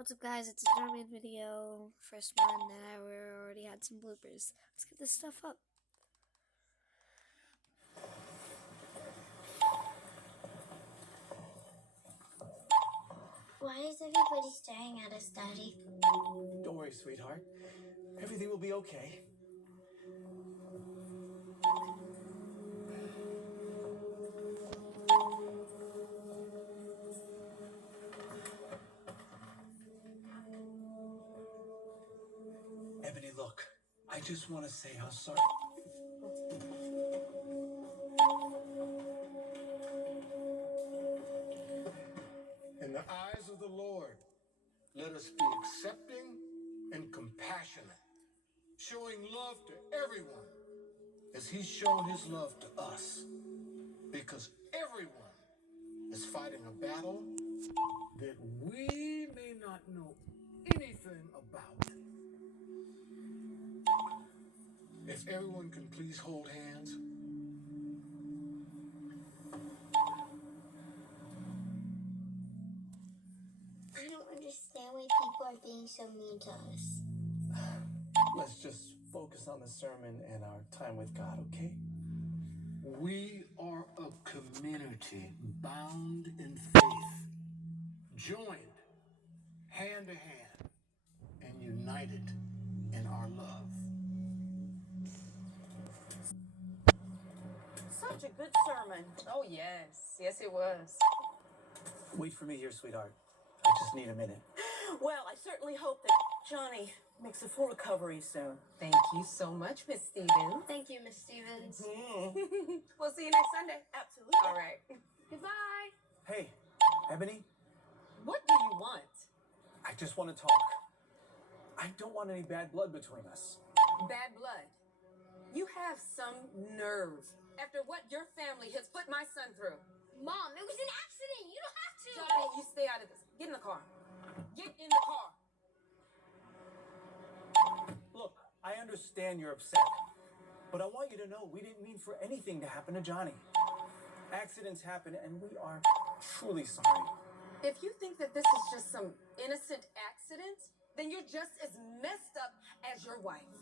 What's up, guys? It's a German video. First one that we already had some bloopers. Let's get this stuff up. Why is everybody staring at us, Daddy? Don't worry, sweetheart. Everything will be okay. Ebony, look. I just want to say how sorry. In the eyes of the Lord, let us be accepting and compassionate, showing love to everyone as He's shown His love to us. Because everyone is fighting a battle that we may not know anything about. If everyone can please hold hands. I don't understand why people are being so mean to us. Let's just focus on the sermon and our time with God, okay? We are a community bound in faith, joined hand to hand, and united in our love. Such a good sermon. Oh, yes. Yes, it was. Wait for me here, sweetheart. I just need a minute. Well, I certainly hope that Johnny makes a full recovery soon. Thank you so much, Miss Stevens. Thank you, Miss Stevens. We'll see you next Sunday. Absolutely. All right. Goodbye. Hey, Ebony, What do you want? I just want to talk. I don't want any bad blood between us. Bad blood. You have some nerve after what your family has put my son through. Mom, it was an accident. You don't have to. Johnny, you stay out of this. Get in the car. Get in the car. Look, I understand you're upset, but I want you to know we didn't mean for anything to happen to Johnny. Accidents happen, and we are truly sorry. If you think that this is just some innocent accident, then you're just as messed up as your wife,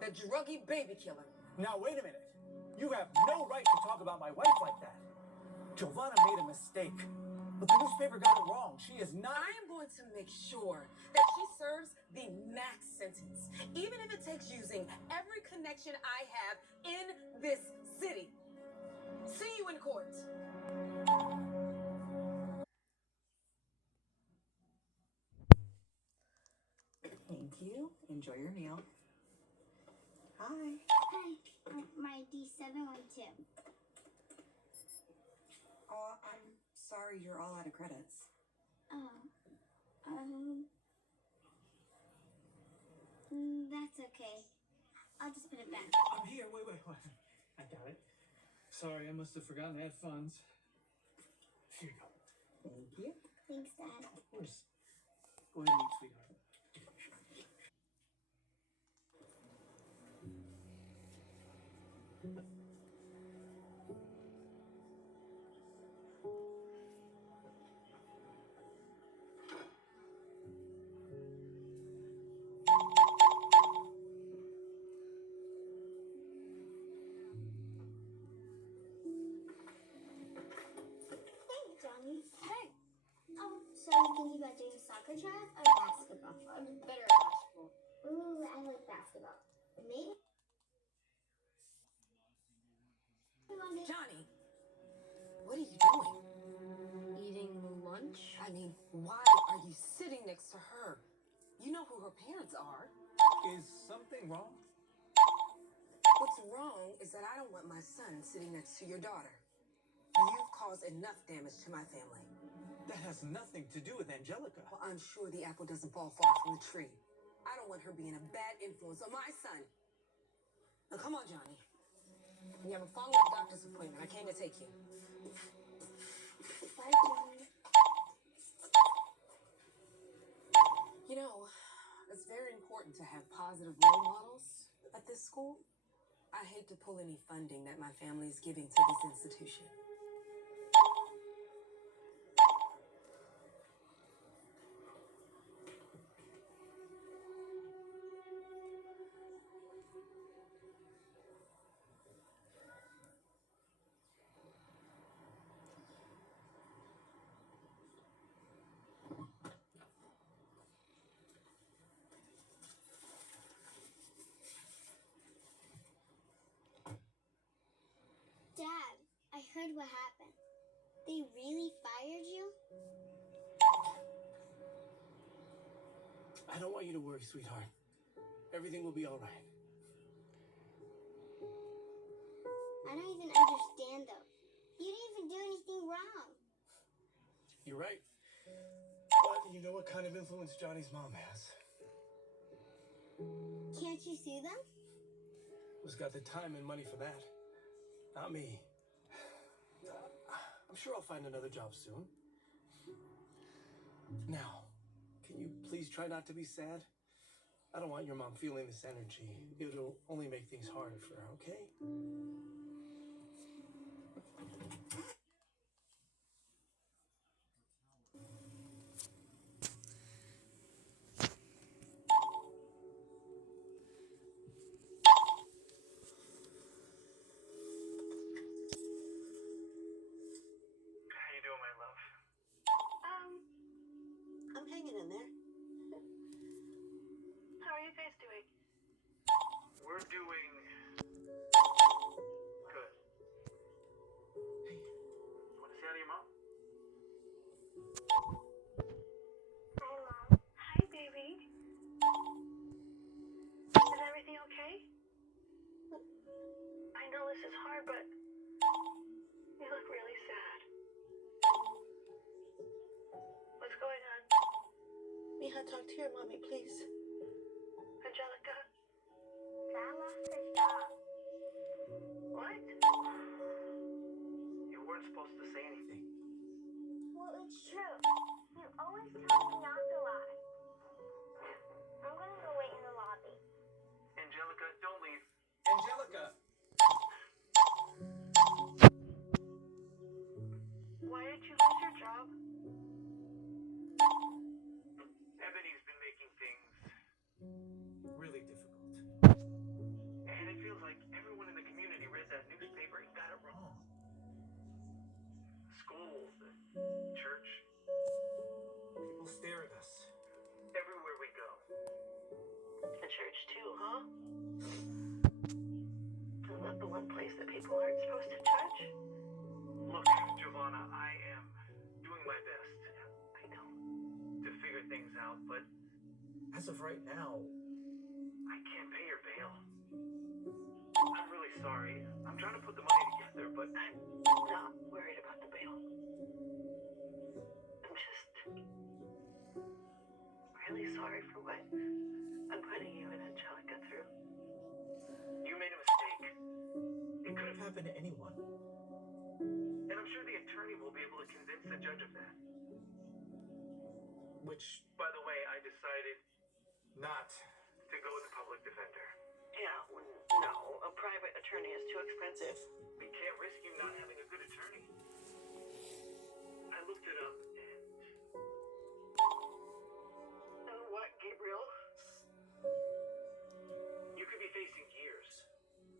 the druggy baby killer. Now, wait a minute. You have no right to talk about my wife like that. Giovanna made a mistake, but the newspaper got it wrong. She is not. I am going to make sure that she serves the max sentence, even if it takes using every connection I have in this city. See you in court. Thank you. Enjoy your meal. Hi. Hi, my D712. Oh, I'm sorry you're all out of credits. Oh, that's okay. I'll just put it back. I'm here. Wait. I got it. Sorry, I must have forgotten I had funds. Here you go. Thank you. Thanks, Dad. Of course. Go ahead and eat, sweetheart. Hey, Johnny. Hey. Oh, so you thinking about doing soccer tryouts or basketball? I'm better at basketball. Ooh, I like basketball. Maybe. Johnny, what are you doing? Eating lunch? I mean, why are you sitting next to her? You know who her parents are. Is something wrong? What's wrong is that I don't want my son sitting next to your daughter. You've caused enough damage to my family. That has nothing to do with Angelica. Well, I'm sure the apple doesn't fall far from the tree. I don't want her being a bad influence on my son. Now, come on, Johnny. We have a follow-up doctor's appointment. I came to take you. Bye, Johnny. You know, it's very important to have positive role models at this school. I hate to pull any funding that my family is giving to this institution. heard what happened. They really fired you? I don't want you to worry, sweetheart. Everything will be all right. I don't even understand though. You didn't even do anything wrong. You're right. But you know what kind of influence Johnny's mom has. Can't you sue them? Who's got the time and money for that? Not me. I'm sure I'll find another job soon. Now, can you please try not to be sad? I don't want your mom feeling this energy. It'll only make things harder for her, okay? How you doing, my love? I'm hanging in there. How are you guys doing? We're doing good. Hey, you want to say hi to your mom? Hi, Mom. Hi, baby. Is everything okay? I know this is hard, but you look really sad. What's going on? Mija, talk to your mommy, please. Angelica? Dad lost his job. What? You weren't supposed to say anything. Well, it's true. You always tell me not to lie. I'm gonna go wait in the lobby. Angelica, don't leave. Angelica! Why did you lose your job? Ebony's been making things Really difficult. and it feels like everyone in the community read that newspaper and got it wrong. School, the church, People stare at us. everywhere we go. The church too, huh? Isn't that the one place that people aren't supposed to touch? Look, Giovanna, I am doing my best I know. to figure things out, but As of right now, I can't pay your bail. I'm really sorry. I'm trying to put the money together, but I'm not worried about the bail. I'm just really sorry for what I'm putting you and Angelica through. you made a mistake. It could have happened to anyone. And I'm sure the attorney will be able to convince the judge of that. Which, By the way, I decided not. to go with a public defender. Yeah, no, a private attorney is too expensive. We can't risk you not having a good attorney. I looked it up and what, Gabriel? You could be facing years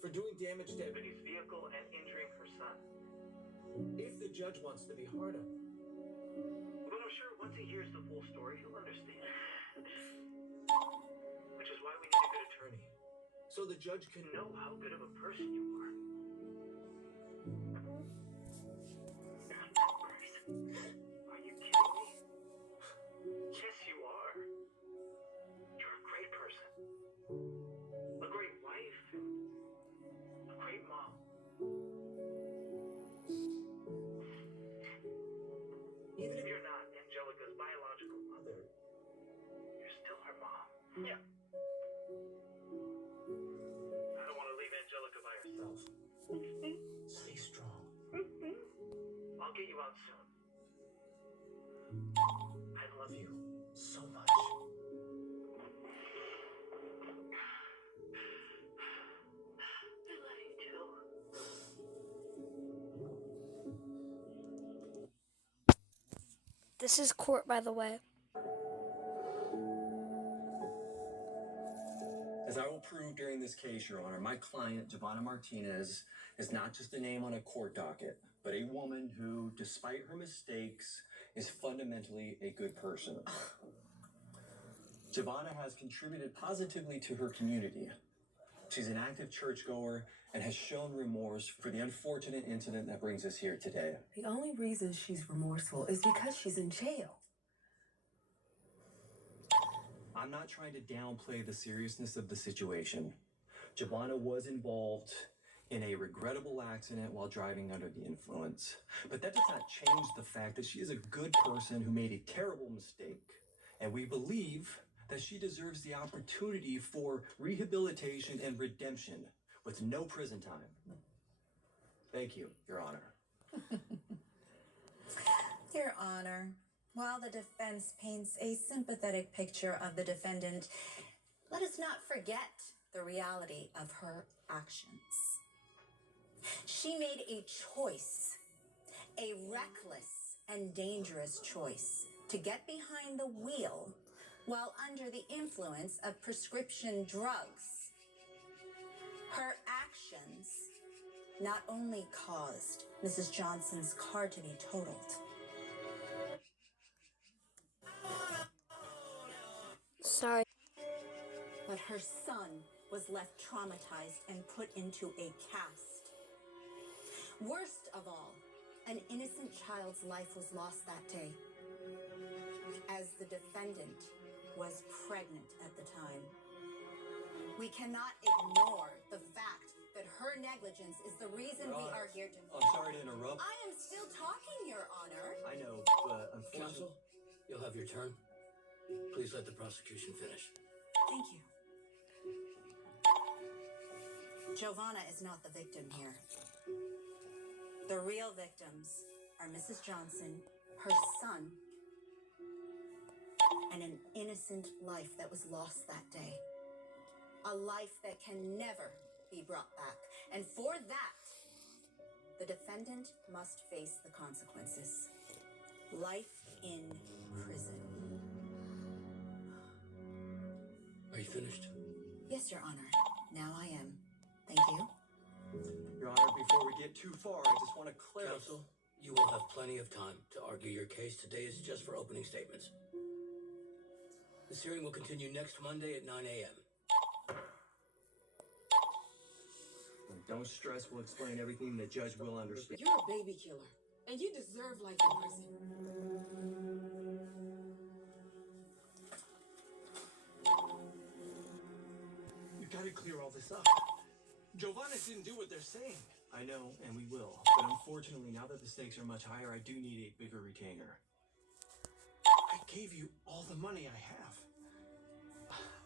For doing damage to Ebony's vehicle and injuring her son. If the judge wants to be hard on me. But I'm sure once he hears the full story, he'll understand. Which is why we need a good attorney. So the judge can Know how good of a person you are. Not that person. Are you kidding me? Yes, you are. You're a great person. A great wife. A great mom. Even if You're not Angelica's biological mother. You're still her mom. Yeah. I don't want to leave Angelica by herself. stay strong. I'll get you out soon. I love you so much. I love you too. This is court, by the way. As I will prove during this case, Your Honor, my client, Giovanna Martinez, is not just a name on a court docket, but a woman who, despite her mistakes, is fundamentally a good person. Giovanna has contributed positively to her community. She's an active churchgoer and has shown remorse for the unfortunate incident that brings us here today. The only reason she's remorseful is because she's in jail. I'm not trying to downplay the seriousness of the situation. Giovanna was involved in a regrettable accident while driving under the influence. But that does not change the fact that she is a good person who made a terrible mistake. And we believe that she deserves the opportunity for rehabilitation and redemption with no prison time. Thank you, Your Honor. Your Honor, while the defense paints a sympathetic picture of the defendant, let us not forget the reality of her actions. She made a choice, a reckless and dangerous choice, to get behind the wheel while under the influence of prescription drugs. Her actions not only caused Mrs. Johnson's car to be totaled, Sorry. but her son was left traumatized and put into a cast. Worst of all, an innocent child's life was lost that day, as the defendant was pregnant at the time. We cannot ignore the fact that her negligence is the reason we are here to... I'm sorry to interrupt. I am still talking, Your Honor. I know, but unfortunately... Counsel, you'll have your turn. Please let the prosecution finish. Thank you. Giovanna is not the victim here. The real victims are Mrs. Johnson, her son, and an innocent life that was lost that day. A life that can never be brought back. And for that, the defendant must face the consequences. Life in prison. Are you finished? Yes, Your Honor. Now I am. Thank you. Your Honor, before we get too far, I just want to clarify... Counsel, you will have plenty of time to argue your case. Today is just for opening statements. This hearing will continue next Monday at 9 a.m. Don't stress, we'll explain everything the judge will understand. You're a baby killer, and you deserve life in prison. You gotta clear all this up. Giovanna didn't do what they're saying. I know, and we will. But unfortunately, now that the stakes are much higher, I do need a bigger retainer. I gave you all the money I have.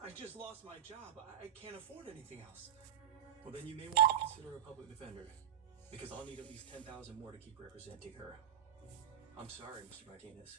I just lost my job. I can't afford anything else. Well, then you may want to consider a public defender, because I'll need at least 10,000 more to keep representing her. I'm sorry, Mr. Martinez.